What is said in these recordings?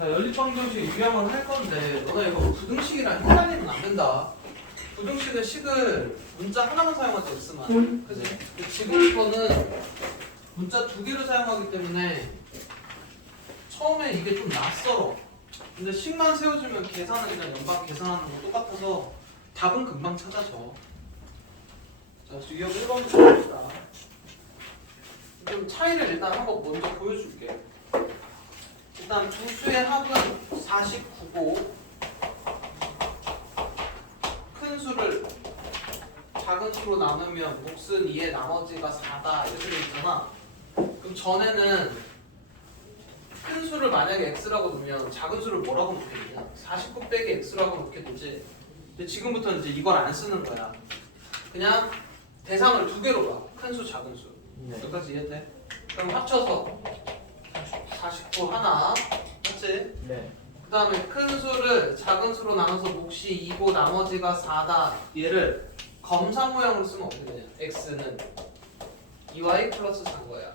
자, 연립방정식 유형을 할 건데 너가 이거 부등식이랑 헷갈리면 안 된다. 부등식은 식을 문자 하나만 사용하지 x만. 그지? 지금부터는 문자 두 개를 사용하기 때문에 처음에 이게 좀 낯설어. 근데 식만 세워주면 계산은 그냥 연방 계산하는 거 똑같아서 답은 금방 찾아져. 자, 유형 1번부터 봅시다. 좀 차이를 일단 한번 먼저 보여줄게. 일단 두 수의 합은 49고 큰 수를 작은 수로 나누면 몫은 2의 나머지가 4다 이렇게 돼 있잖아. 그럼 전에는 큰 수를 만약에 x라고 놓으면 작은 수를 뭐라고 놓겠냐? 49 빼기 x라고 놓게 되지. 근데 지금부터는 이제 이걸 안 쓰는 거야. 그냥 대상을 두 개로 봐. 큰 수, 작은 수. 네. 여기까지 이해돼? 그럼 합쳐서 49 하나, 맞지? 네. 그 다음에 큰 수를 작은 수로 나눠서 몫이 2고 나머지가 4다. 얘를 검사 모양으로 쓰면 어떻게 되냐? x는 2y 플러스 4인 거야.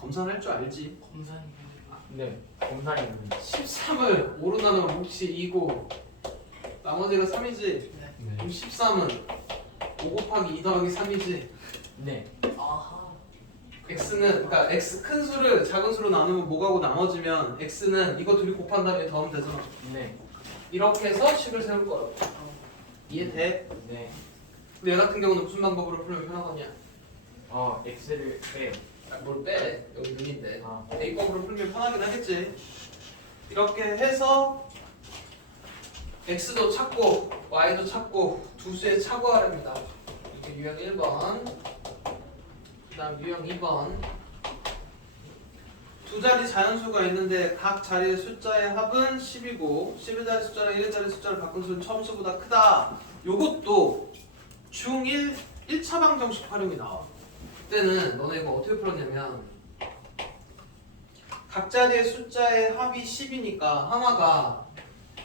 검사를 할 줄 알지? 네. 검사입니다. 13을 5로 나누면 몫이 2고 나머지가 3이지? 네. 그럼 13은 5 곱하기 2 더하기 3이지? 네. x는 그러니까 x 큰 수를 작은 수로 나누면 뭐가고 나머지면 x는 이거 둘이 곱한 다음에 더하면 되잖아. 네. 이렇게 해서 식을 세울 거라고. 이해돼? 네. 근데 얘 같은 경우는 무슨 방법으로 풀면 편하거냐? x를 빼요. 뭘 빼? 여기 눈인데. 아. 대입법으로 풀면 편하긴 하겠지. 이렇게 해서 x도 찾고 y도 찾고 두 수의 차고하랍니다. 이렇게 유형 1번, 그 다음 유형 2번. 두 자리 자연수가 있는데 각 자리의 숫자의 합은 10이고 11자리 숫자랑 1자리 숫자를 바꾼 수는 처음수보다 크다. 요것도 중1 1차 방정식 활용이 나와. 그때는 너네 이거 어떻게 풀었냐면 각 자리의 숫자의 합이 10이니까 하나가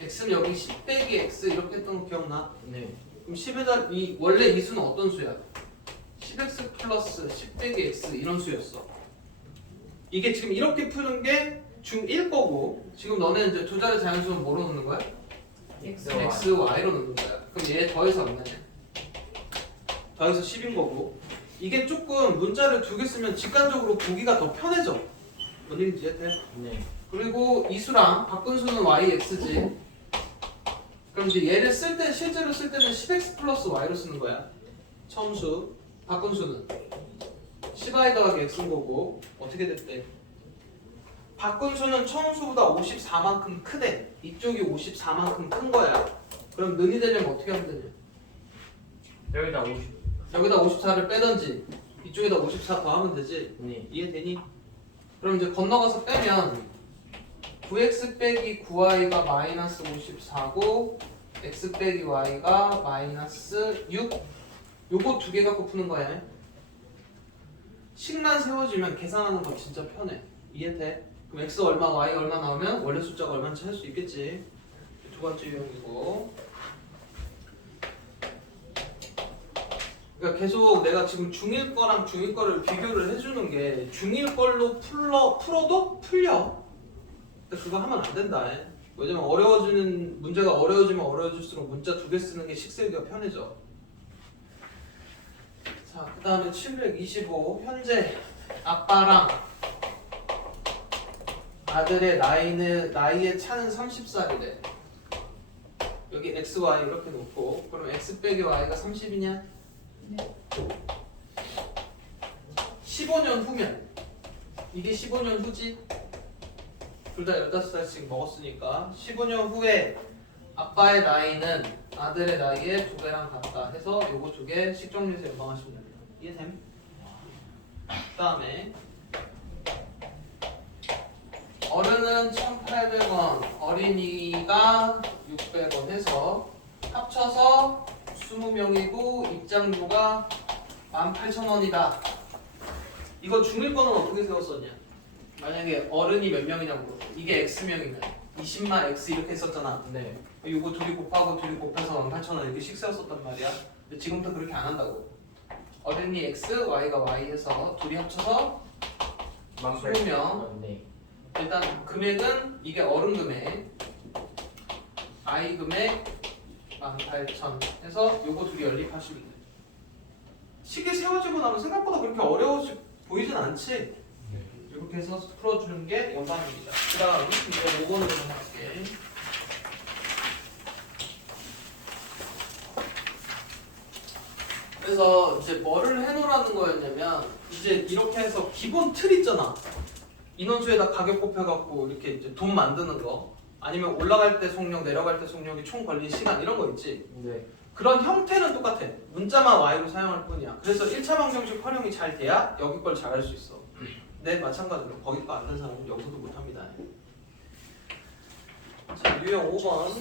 x는 여기 10 빼기 x 이렇게 했던 거 기억나? 네. 그럼 10의 자리 원래 이 수는 어떤 수야? 10x 플러스 10 빼기 x 이런 수였어. 이게 지금 이렇게 푸는 게 중1 거고 지금 너네 이제 두 자리 자연수는 뭐로 놓는 거야? x, y로 놓는 거야. 그럼 얘 더해서 얼마냐? 더해서 10인 거고 이게 조금 문자를 두 개 쓰면 직관적으로 보기가 더 편해져. 뭔 얘기인지 이해돼? 네. 그리고 이 수랑 바꾼 수는 yx지. 그럼 이제 얘를 쓸 때 실제로 쓸 때는 10x 플러스 y로 쓰는 거야. 처음 수, 바꾼 수는 10y 더하기 x인 거고 어떻게 됐대? 바꾼 수는 처음 수보다 54만큼 크대. 이쪽이 54만큼 큰 거야. 그럼 는이 되려면 어떻게 하면 되냐? 여기다 50. 여기다 54를 빼던지 이쪽에다 54 더하면 되지. 네. 이해되니? 그럼 이제 건너가서 빼면 9x 빼기 9y가 마이너스 54고 x 빼기 y가 마이너스 6 요거 두 개 갖고 푸는 거야. 식만 세워지면 계산하는 거 진짜 편해. 이해돼? 그럼 x 얼마 y 얼마 나오면 원래 숫자가 얼마인지 할 수 있겠지. 두 번째 유형이고 그러니까 계속 내가 지금 중1 거랑 중2 거를 비교를 해주는 게 중1 걸로 풀어도 풀려. 근데 그거 하면 안 된다. 왜냐면 어려워지는 문제가 어려워지면 어려워질수록 문자 두 개 쓰는 게 식세우기가 편해져. 자, 그 다음에 725 현재 아빠랑 아들의 나이의 차는 30살이래. 여기 x, y 이렇게 놓고 그럼 x 빼기 y가 30이냐? 네. 15년 후면 이게 15년 후지? 둘 다 15살씩 먹었으니까 15년 후에 아빠의 나이는 아들의 나이의 두 배랑 같다 해서 요거 두 개 식정리해서 연방하시면 됩니다. 이해됨? 그 다음에 어른은 1,800원 어린이가 600원 해서 합쳐서 20명이고 입장료가 18,000원이다. 이거 중1 거는 어떻게 세웠었냐? 만약에 어른이 몇 명이냐고 이게 x명이면 20만 x 이렇게 했었잖아. 네. 이거 둘이 곱하고 둘이 곱해서 18,000원 이렇게 식 세웠었단 말이야. 근데 지금부터 그렇게 안 한다고. 어른이 x, y가 y 해서 둘이 합쳐서 20명. 네. 일단 금액은 이게 어른 금액, 아이 금액 18,000 해서 요거 둘이 연립하시면 돼. 식이 세워지고 나면 생각보다 그렇게 어려워 보이진 않지? 이렇게 해서 풀어주는 게 연반입니다. 그 다음 이거 5번으로 할게. 그래서 이제 뭐를 해놓으라는 거였냐면 이제 이렇게 해서 기본 틀 있잖아. 인원수에다 가격 곱해갖고 이렇게 이제 돈 만드는 거 아니면 올라갈 때 속력, 내려갈 때 속력이 총 걸린 시간 이런 거 있지. 네. 그런 형태는 똑같아. 문자만 Y로 사용할 뿐이야. 그래서 1차 방정식 활용이 잘 돼야 여기 걸 잘할 수 있어. 네, 마찬가지로 거기 거 안 된 사람은 여기서도 못합니다. 자, 유형 5번.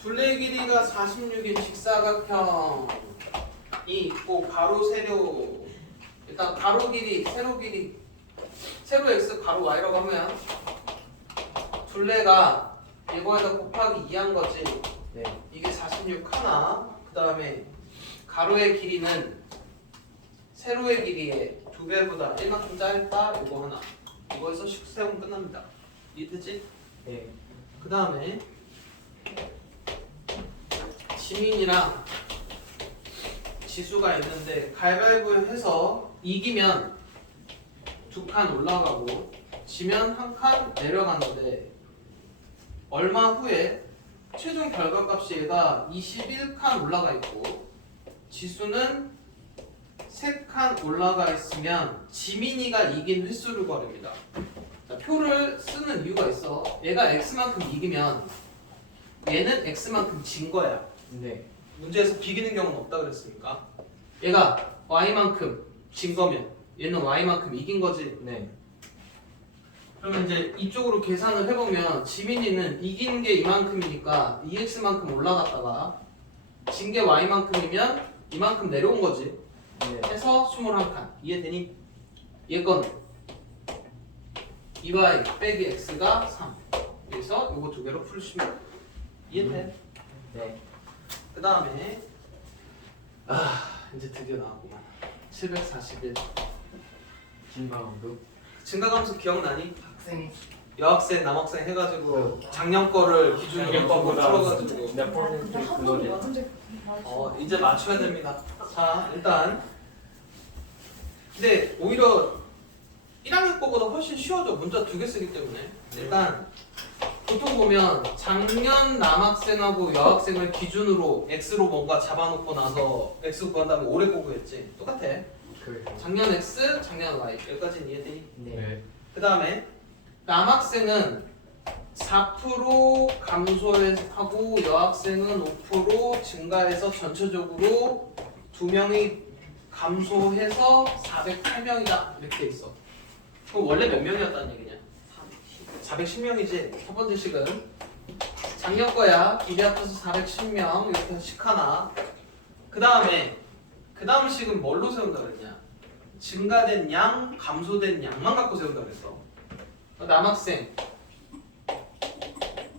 둘레 길이가 46인 직사각형이 있고 가로 세로 일단 가로 길이, 세로 길이 세로 x, 가로 y라고 하면 둘레가 이거에다 곱하기 2한 거지. 네. 이게 46 하나. 그 다음에 가로의 길이는 세로의 길이의 2배보다 1만큼 짧다. 이거 하나. 이거에서 식 세우면 끝납니다. 이해됐지? 네. 그 다음에 지민이랑 지수가 있는데 가위바위보 해서 이기면 2칸 올라가고 지면 1칸 내려가는데 얼마 후에 최종 결과값이 얘가 21칸 올라가 있고 지수는 3칸 올라가 있으면 지민이가 이긴 횟수를 구하렵니다. 자, 표를 쓰는 이유가 있어. 얘가 x만큼 이기면 얘는 x만큼 진 거야. 네. 문제에서 비기는 경우는 없다 그랬으니까 얘가 y만큼 진 거면 얘는 y만큼 이긴 거지. 네. 그러면 이제 이쪽으로 계산을 해보면 지민이는 이긴 게 이만큼이니까 2x만큼 올라갔다가 진 게 y만큼이면 이만큼 내려온 거지. 네. 해서 21칸. 이해되니? 얘 거는 2y 빼기 x가 3. 그래서 요거 두 개로 풀시면 이해돼? 네. 그 다음에 이제 드디어 나왔구만. 741 진방도. 증가감수 기억나니? 학생. 여학생, 남학생 해가지고 작년 거를 기준으로 풀어가지고 몇 퍼센트 그거를. 이제 맞춰야 됩니다. 자, 일단 근데 오히려 1학년 거보다 훨씬 쉬워져. 문자 2개 쓰기 때문에. 일단 보통 보면 작년 남학생하고 여학생을 기준으로 X로 뭔가 잡아놓고 나서 X 구한 다음에 올해 거 구했지. 똑같아. 그래서. 작년 X, 작년 Y. 여기까지는 이해되니? 네. 그 다음에 남학생은 4% 감소하고 여학생은 5% 증가해서 전체적으로 2명이 감소해서 408명이다 이렇게 있어. 그럼 원래 몇 명이었다는 얘기냐? 410명이지. 첫 번째 식은 작년 거야. 기대 합쳐서 410명 이렇게 식 하나. 그 다음 식은 뭘로 세운다 그랬냐? 증가된 양, 감소된 양만 갖고 세운다 그랬어. 남학생의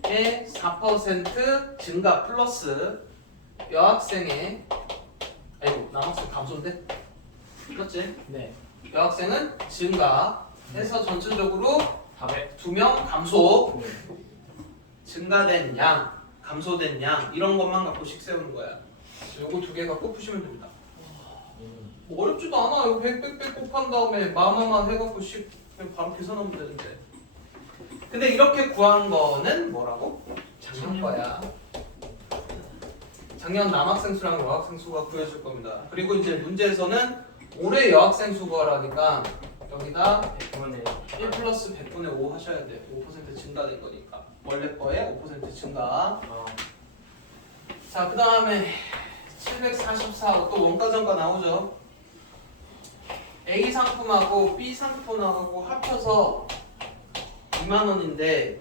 4% 증가 플러스 여학생의 남학생 감소인데? 그렇지? 네. 여학생은 증가해서 전체적으로 400. 2명 감소. 네. 증가된 양, 감소된 양 이런 것만 갖고 식 세우는 거야. 요거 2개 갖고 푸시면 됩니다. 뭐 어렵지도 않아. 이거 100 곱한 다음에 마마만 해갖고 식 그냥 바로 계산하면 되는데. 근데 이렇게 구한 거는 뭐라고? 작년 거야. 작년 남학생 수랑 여학생 수가 구해줄 겁니다. 그리고 이제 문제에서는 올해 여학생 수 구하라니까 여기다 100분의 1 플러스 100분의 5 하셔야 돼. 5% 증가된 거니까. 원래 거에 5% 증가. 자, 그 다음에 744 또 원가정가 나오죠. A 상품하고 B 상품하고 합쳐서 2만 원인데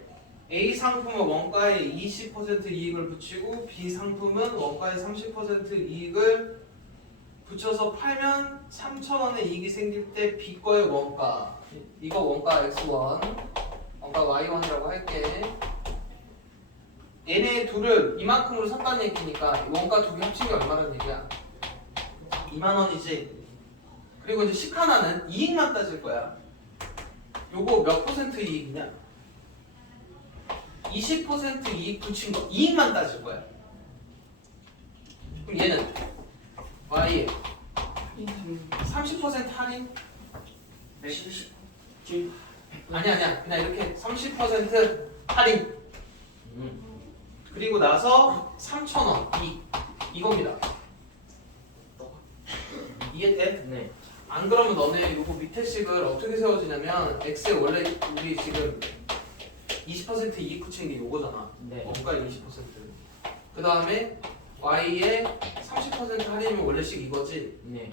A 상품은 원가에 20% 이익을 붙이고 B 상품은 원가에 30% 이익을 붙여서 팔면 3,000원의 이익이 생길 때 B 거의 원가. 이거 원가 X1, 원가 Y1이라고 할게. 얘네 둘을 이만큼으로 샀다는 얘기니까 원가 두 개 합친 게 얼마라는 얘기야? 2만 원이지. 그리고 이제 식 하나는 이익만 따질 거야. 요거 몇 퍼센트 이익이냐? 20% 이익 붙인 거 이익만 따질 거야. 그럼 얘는 y 30% 할인? 아니야 그냥 이렇게 30% 할인 그리고 나서 3,000원 이겁니다. 이해돼? 네. 안 그러면 너네 요거 밑에 식을 어떻게 세워지냐면 x에 원래 우리 지금 20% 이익 붙이는 게 요거잖아. 네. 원가의 20%. 그 다음에 y에 30% 할인이면 원래식 이거지. 네.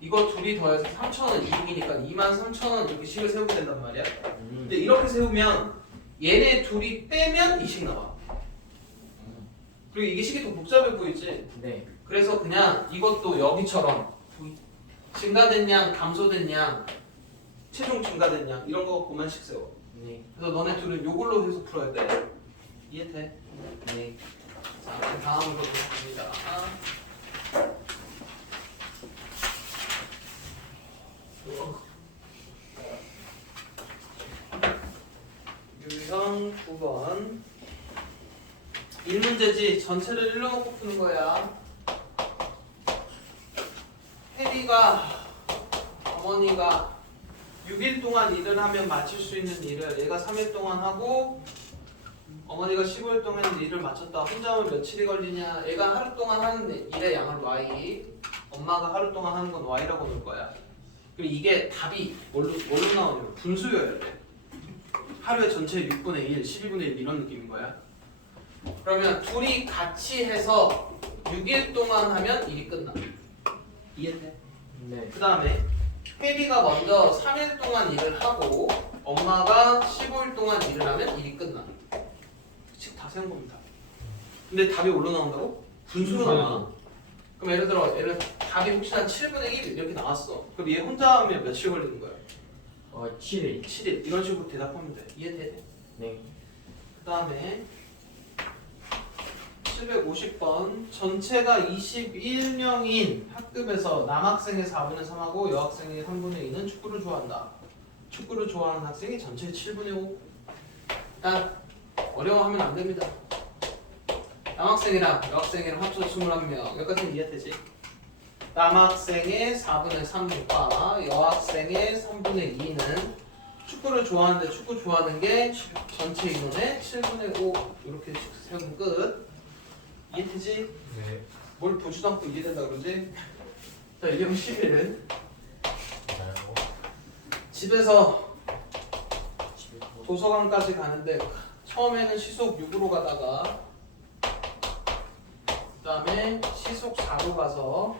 이거 둘이 더해서 3,000원 이익이니까 23,000원 이렇게 식을 세우게 된단 말이야. 음. 근데 이렇게 세우면 얘네 둘이 빼면 이 식 나와. 그리고 이게 식이 더 복잡해 보이지? 네. 그래서 그냥 이것도 여기처럼 증가된 양, 감소된 양, 체중 증가된 양 이런 거 보면식 세워. 네. 그래서 너네 둘은 요걸로 해서 풀어야 돼. 이해돼? 네. 자, 다음으로 보겠습니다. 유형 9번 1문제지 전체를 일러 놓고 푸는 거야. 혜리가 어머니가 6일 동안 일을 하면 마칠 수 있는 일을 얘가 3일 동안 하고 어머니가 15일 동안 일을 마쳤다. 혼자 하면 며칠이 걸리냐? 얘가 하루 동안 하는 일의 양을 y, 엄마가 하루 동안 하는 건 y라고 놓을 거야. 그리고 이게 답이 뭘로 나오냐면 분수여야 돼. 하루에 전체 6분의 1, 12분의 1 이런 느낌인 거야. 그러면 둘이 같이 해서 6일 동안 하면 일이 끝나. 이해돼? 네. 그 다음에 혜리가 먼저 3일 동안 일을 하고 엄마가 15일 동안 일을 하면 일이 끝나. 지금 다 세운 겁니다. 근데 답이 뭘로 나온다고? 분수로 나와. 그럼 예를 들어 답이 혹시나 7분의 1 이렇게 나왔어. 그럼 얘 혼자 하면 며칠 걸리는 거야? 7일. 7일. 이런 식으로 대답하면 돼. 이해돼? 네. 그 다음에 750번 전체가 21명인 학급에서 남학생의 4분의 3하고 여학생의 3분의 2는 축구를 좋아한다. 축구를 좋아하는 학생이 전체의 7분의 5. 일단 어려워하면 안 됩니다. 남학생이랑 여학생이랑 합쳐서 21명. 여기까지는 이해되지? 남학생의 4분의 3과 여학생의 3분의 2는 축구를 좋아하는데 축구 좋아하는 게 전체 인원의 7분의 5 이렇게 세우면 끝. 이해되지? 네. 뭘 보지도 않고 이해된다 그러지? 자, 유형 11은 집에서 도서관까지 가는데 처음에는 시속 6으로 가다가 그 다음에 시속 4로 가서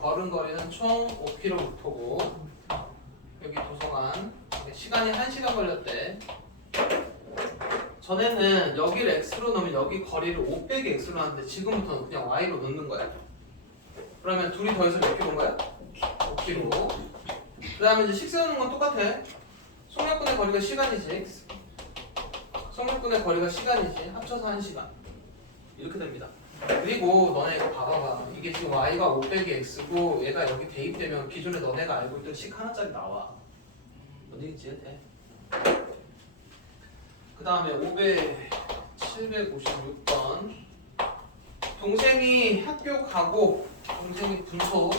걸은 거리는 총 5km고 여기 도서관 시간이 1시간 걸렸대. 전에는 여기를 x로 넣으면 여기 거리를 5 빼기 x로 하는데 지금부터는 그냥 y로 넣는 거야. 그러면 둘이 더해서 몇 킬로인 거야? 5km. 그 다음에 이제 식 세우는 건 똑같아. 속력분의 거리가 시간이지. 속력분의 거리가 시간이지. 합쳐서 1시간. 이렇게 됩니다. 그리고 너네 이거 봐봐봐. 이게 지금 y가 5 빼기 x고 얘가 여기 대입되면 기존에 너네가 알고 있던 식 하나짜리 나와. 어디 있지? 돼. 그 다음에 756번 동생이 학교 가고 동생이 분속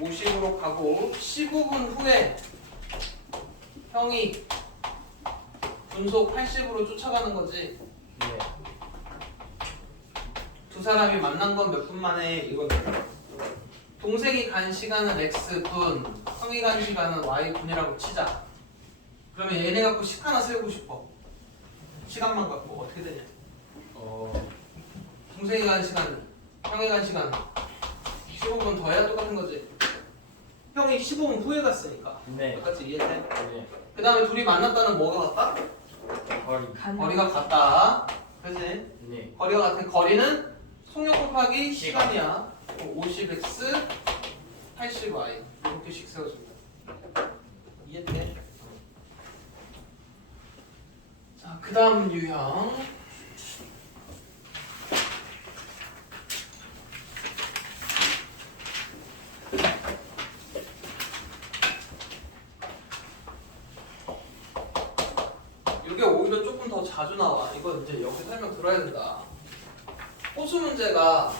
50으로 가고 15분 후에 형이 분속 80으로 쫓아가는 거지. 네. 두 사람이 만난 건 몇 분 만에 이거는 동생이 간 시간은 x분 형이 간 시간은 y분이라고 치자. 그러면 얘네 갖고 식 하나 세우고 싶어. 시간만 갖고 어떻게 되냐? 동생이 간 시간, 형이 간 시간 15분 더해야 똑같은 거지. 형이 15분 후에 갔으니까. 네. 똑같이 이해돼? 네. 그 다음에 둘이 만났다는 뭐가 같다? 거리가 같다. 그치? 네. 거리가 같은 거리는 속력 곱하기 시간이야. 50x 80y 이렇게씩 세워줍니다. 이해돼? 자, 그 다음 유형 거 자주 나와. 이거 이제 여기 설명 들어야 된다. 호수 문제가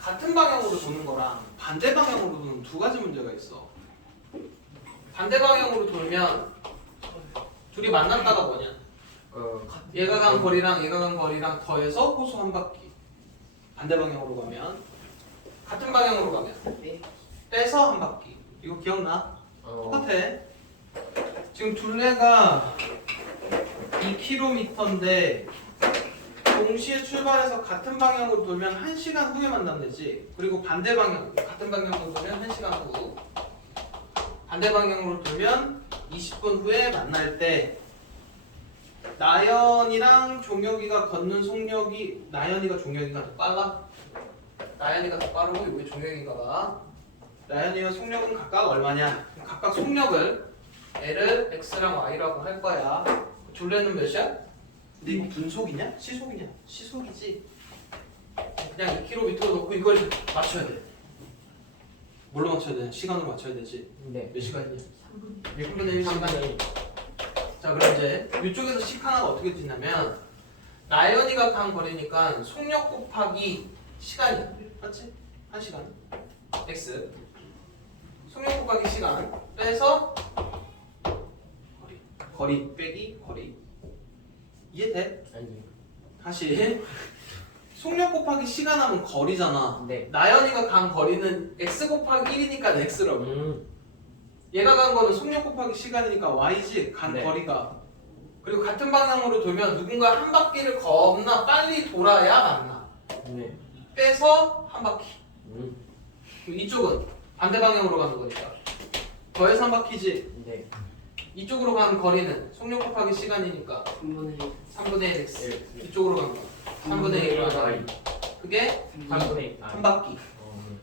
같은 방향으로 도는 거랑 반대 방향으로 도는 두 가지 문제가 있어. 반대 방향으로 돌면 둘이 만났다가 뭐냐? 얘가 간 거리랑 얘가 간 거리랑 더해서 호수 한 바퀴. 반대 방향으로 가면 같은 방향으로 가면 네. 빼서 한 바퀴. 이거 기억나? 어. 똑같아. 지금 둘레가 2km인데 동시에 출발해서 같은 방향으로 돌면 1시간 후에 만난대지. 그리고 반대 방향, 같은 방향으로 돌면 1시간 후. 반대 방향으로 돌면 20분 후에 만날 때 나연이랑 종혁이가 걷는 속력이 나연이가 종혁이가 더 빨라? 나연이가 더 빠르고 이게 종혁이가 봐. 나연이와 속력은 각각 얼마냐? 각각 속력을 L을 X랑 Y라고 할 거야. 둘레는 몇이야? 근데 이거 분속이냐? 시속이냐? 시속이지. 그냥 2km 놓고 이걸 맞춰야 돼. 뭘로 맞춰야 돼? 시간으로 맞춰야 되지. 네. 몇 시간이냐? 3분. 6분의 1 시간이. 자, 그럼 이제 이쪽에서 식 하나가 어떻게 되냐면 나연이가 간 거리니까 속력 곱하기 시간이야. 맞지? 1시간. X. 속력 곱하기 시간 빼서 거리 빼기 거리. 이해돼? 아니요. 다시 속력 곱하기 시간 하면 거리잖아. 네. 나연이가 간 거리는 x 곱하기 1이니까 x라고. 얘가 간 거는 속력 곱하기 시간이니까 y지. 간 네. 거리가. 그리고 같은 방향으로 돌면 누군가 한 바퀴를 겁나 빨리 돌아야 만나. 네. 빼서 한 바퀴. 음. 이쪽은 반대 방향으로 가는 거니까 더해서 한 바퀴지. 네. 이쪽으로 가는 거리는 속력 곱하기 시간이니까 3분의 1 x. 이쪽으로 간 거. 3분의 1로 y. 그게 3분의 한 바퀴. 네.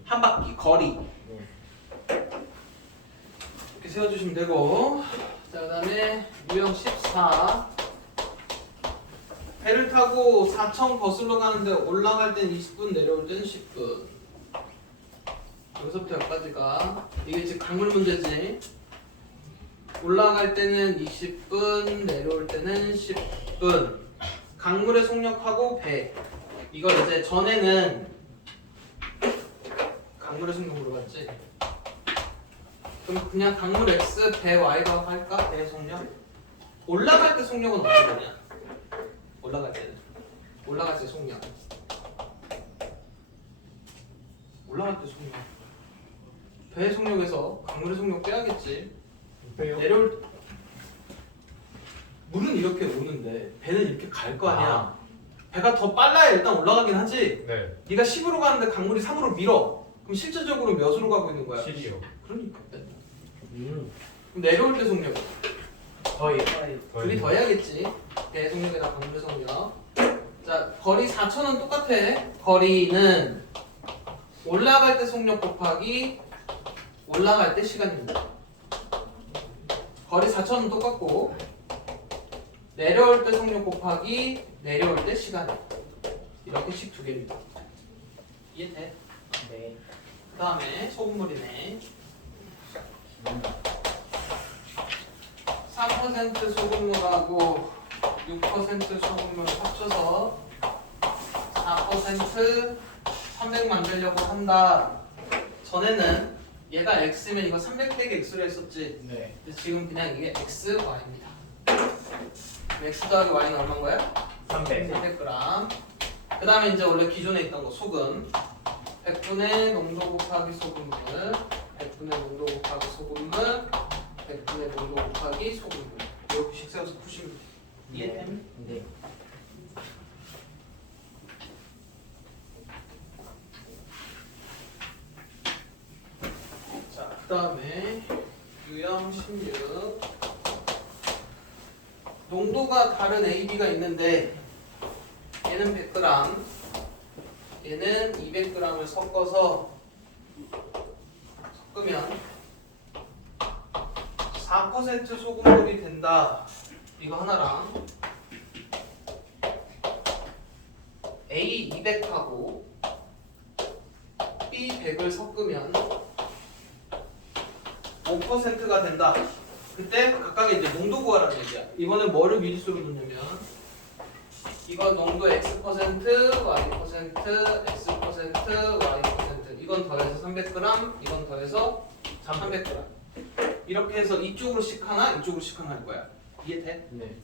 한 바퀴 거리. 네. 이렇게 세워주시면 되고. 자, 그다음에 유형 14. 배를 타고 4천 거슬러 가는데 올라갈 땐 20분, 내려올 때는 10분. 여기서부터 여기까지가 이게 지금 강물 문제지. 올라갈 때는 20분, 내려올 때는 10분. 강물의 속력하고 배. 이거 이제 전에는 강물의 속력 물어봤지. 그럼 그냥 강물 X, 배 Y라고 할까? 배 속력? 올라갈 때 속력은 어떻게 되냐? 올라갈 때는. 올라갈 때 속력. 올라갈 때 속력. 배의 속력에서 강물의 속력 빼야겠지. 왜요? 내려올 때 물은 이렇게 오는데 배는 이렇게 갈 거 아니야. 배가 더 빨라야 일단 올라가긴 하지. 네. 네가 10으로 가는데 강물이 3으로 밀어. 그럼 실질적으로 몇으로 가고 있는 거야? 7이요. 그러니까. 음. 그럼 내려올 때 속력. 거의. 둘이 더 해야겠지. 배 속력이나 강물의 속력. 자, 거리 4,000은 똑같아. 거리는 올라갈 때 속력 곱하기 올라갈 때 시간입니다. 거리 4,000은 똑같고 내려올 때 속력 곱하기 내려올 때 시간. 이렇게 식 두 개입니다. 이해돼? 네. 그 다음에 소금물이네. 3% 소금물하고 6% 소금물 합쳐서 4% 300 만들려고 한다. 전에는 얘가 x면 이거 300 빼기 x로 했었지. 네. 근데 지금 그냥 이게 x, y입니다. x 더하기 y는 얼마인 거야? 300. 300g. 그 다음에 이제 원래 기존에 있던 거 소금. 100분의 농도 곱하기 소금물, 100분의 농도 곱하기 소금물, 100분의 농도 곱하기 소금물. 이렇게 식 세워서 푸시면 돼. 이해돼? 네. 자, 그 다음에 유형 16. 농도가 다른 A, B가 있는데 얘는 100g, 얘는 200g을 섞으면 4% 소금물이 된다. 이거 하나랑 A 200하고 B 100을 섞으면 5%가 된다. 그때 각각의 이제 농도 구하라는 얘기야. 이번엔 뭐를 미지수로 놓냐면 이거 농도 x%, y%, x%, y%. 이건 더해서 300g, 이건 더해서 300g. 이렇게 해서 이쪽으로씩 하나, 이쪽으로씩 하나 할 거야. 이해돼? 네.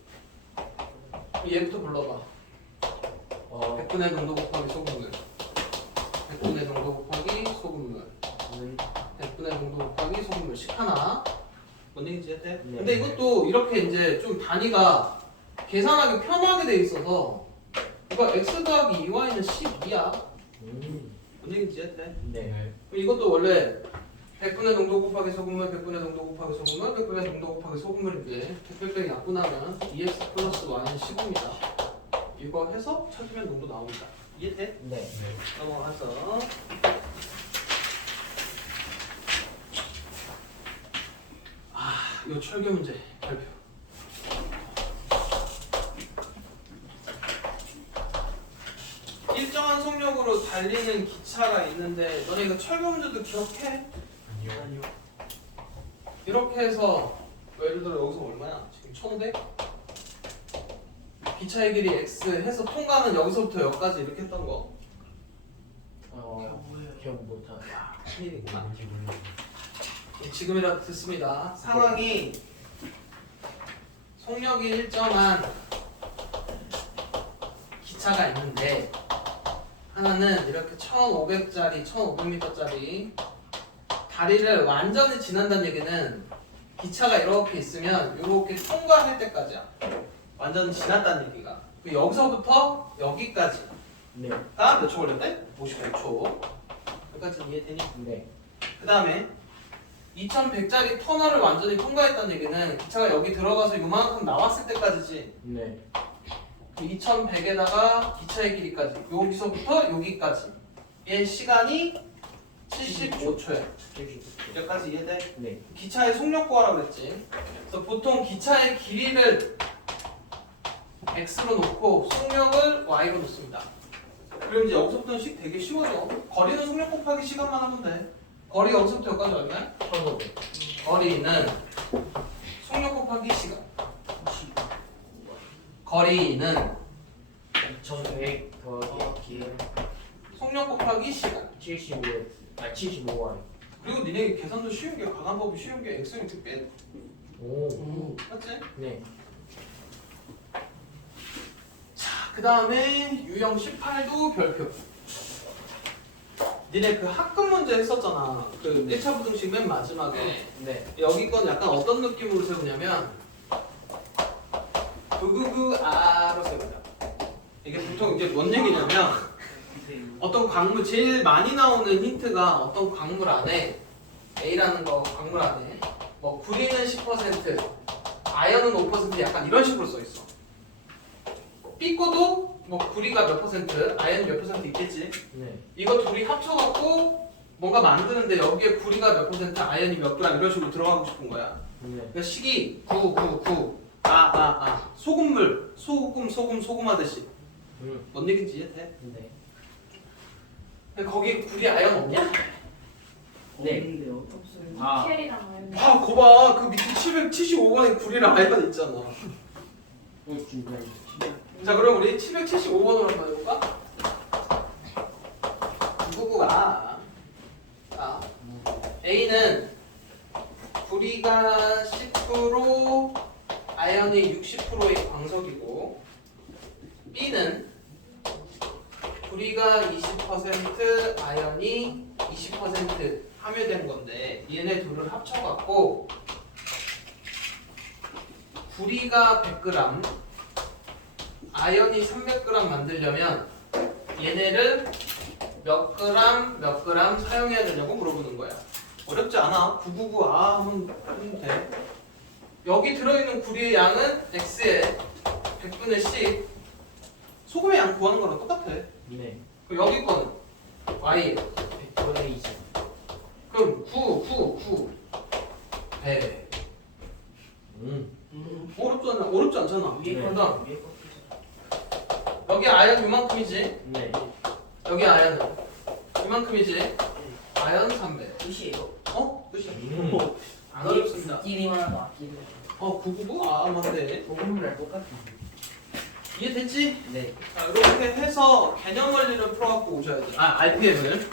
얘부터 불러봐. 100분의 농도 곱하기 소금물. 100분의 농도 곱하기 소금물. 100분의 농도 곱하기 소금물씩 하나. 뭔 얘기인지 이해돼? 네. 근데 이것도 이렇게 이제 좀 단위가 계산하기 편하게 돼 있어서 이거 x 더하기 2y는 12야. 뭔 얘기인지 이해돼? 네. 그럼 이것도 원래 100분의 농도 곱하기 소금물, 100분의 농도 곱하기 소금물, 100분의 농도 곱하기 소금물인데 100백 약분하면 2x 플러스 y는 15입니다. 이거 해서 찾으면 농도 나옵니다. 이해돼? 네. 넘어가서 이 철교 문제 발표. 일정한 속력으로 달리는 기차가 있는데 너네 이거 철교 문제도 기억해? 아니요. 이렇게 해서 뭐 예를 들어 여기서 얼마야? 지금 1500? 기차의 길이 x 해서 통과는 여기서부터 여기까지 이렇게 했던 거. 기억 못하네. 큰일이구나. 뭔지 몰라. 지금이라도 듣습니다. 상황이 속력이 일정한 기차가 있는데 하나는 이렇게 1500짜리, 1500m짜리 다리를 완전히 지난다는 얘기는 기차가 이렇게 있으면 이렇게 통과할 때까지야. 완전히 지났다는 얘기가. 여기서부터 여기까지가 네. 몇 초 걸렸대? 55초. 여기까지 이해되니? 네. 그 다음에 2100짜리 터널을 완전히 통과했다는 얘기는 기차가 여기 들어가서 이만큼 나왔을 때까지지. 네. 2100에다가 기차의 길이까지 여기서부터 여기까지의 시간이 75초야. 여기까지 이해돼? 네. 기차의 속력 구하라고 그랬지. 그래서 보통 기차의 길이를 x로 놓고 속력을 y로 놓습니다. 그럼 이제 여기서부터는 되게 쉬워져. 거리는 속력 곱하기 시간만 하면 돼. 거리 여기서부터 여기까지 얼마야? 1500. 거리는 속력 곱하기 시간. 거리는 2100 더하기 속력 곱하기 시간. 75x. 75y. 그리고 니네 계산도 쉬운 게 가간법이 쉬운 게 x는 빼. 오. 맞지? 네. 그 다음에 유형 18도 별표. 니네 그 학급 문제 했었잖아. 그 1차 부등식 맨 마지막에. 네. 여기 건 약간 어떤 느낌으로 세우냐면 아로 세우자. 이게 보통 이제 뭔 얘기냐면 어떤 광물 제일 많이 나오는 힌트가 어떤 광물 안에 A라는 거 광물 안에 뭐 구리는 10%, 아연은 5% 약간 이런 식으로 써 있어. B거도 뭐 구리가 몇 %, 아연이 몇 % 있겠지. 네. 이거 둘이 합쳐갖고 뭔가 만드는데 여기에 구리가 몇 %, 아연이 몇 g 이런 식으로 들어가고 싶은 거야. 네. 그러니까 식이 9 소금물 소금 하듯이 뭔 얘기인지 이해돼? 네. 근데 거기 구리 아연 없냐? 네. 없는데요? 아. 니켈이랑 아연. 거봐 그 밑에 775번에 구리랑 아연 있잖아. 오, 진짜. 자 그럼 우리 775번으로 한번 해볼까? 999가 자 A는 구리가 10% 아연이 60%의 광석이고 B는 구리가 20% 아연이 20% 함유된 건데 얘네 둘을 합쳐갖고 구리가 100g 아연이 300g 만들려면 얘네를 몇 g 사용해야 되냐고 물어보는 거야. 어렵지 않아. 999 하면 돼. 여기 들어있는 구리의 양은 x에 100분의 10 소금의 양 구하는 거랑 똑같아. 네. 그럼 여기 거는 y에 100분의 20. 그럼 9 100 어렵지 않잖아. 네. 그러다 여기 아연 이만큼이지. 네. 여기 아연은 이만큼이지. 아연 300. 끝이에요. 어? 끝이야. 음. 안 어렵습니다. 아끼기만 하다 아끼기. 999? 아 맞네. 소금이랑 똑같은데. 이해됐지? 네. 자 이렇게 해서 개념 원리를 풀어갖고 오셔야 돼. RPM을